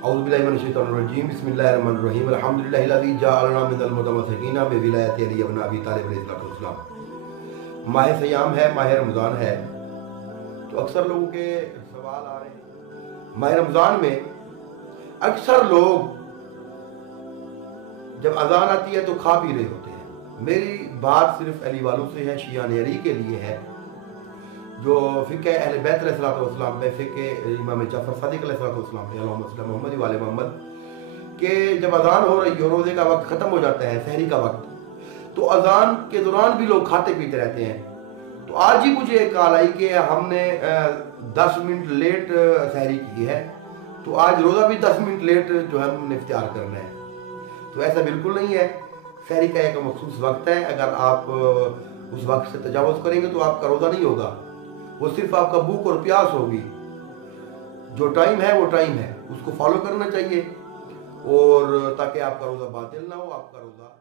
औज़ु बिल्लाहि मिनश शैतानिर रजीम बिस्मिल्लाहिर रहमानिर रहीम अल्हम्दुलिल्लाहिल्लज़ी जअलना मिनल मुतमस्सिकीन बिविलायति अली इब्न अबी तालिब अलैहिस्सलाम। माह सियाम है, माह रमज़ान है, तो अक्सर लोगों के सवाल आ रहे हैं। माह रमज़ान में अक्सर लोग जब अजान आती है तो खा पी रहे होते हैं। मेरी बात सिर्फ अली वालों से है, शियान अली के लिए है, जो फ़िक़्ह अहले बैत अलैहिस्सलाम पे, फ़िक़्ह इमाम जाफ़र सादिक़ अलैहिस्सलाम पे, अल्लाहुम्मा सल्ली अला मुहम्मद व आले मोहम्मद, के जब अजान हो रही हो, रोज़े का वक्त ख़त्म हो जाता है, सहरी का वक्त, तो अजान के दौरान भी लोग खाते पीते रहते हैं। तो आज ही मुझे एक कॉल आई कि हमने 10 मिनट लेट सहरी की है, तो आज रोज़ा भी 10 मिनट लेट जो है हमने इफ्तियार करना है। तो ऐसा बिल्कुल नहीं है। सहरी का एक मखसूस वक्त है, अगर आप उस वक्त से तजावुज़ करेंगे तो आपका रोज़ा नहीं होगा, वो सिर्फ आपका भूख और प्यास होगी। जो टाइम है वो टाइम है, उसको फॉलो करना चाहिए, और ताकि आपका रोज़ा बातिल ना हो, आपका रोज़ा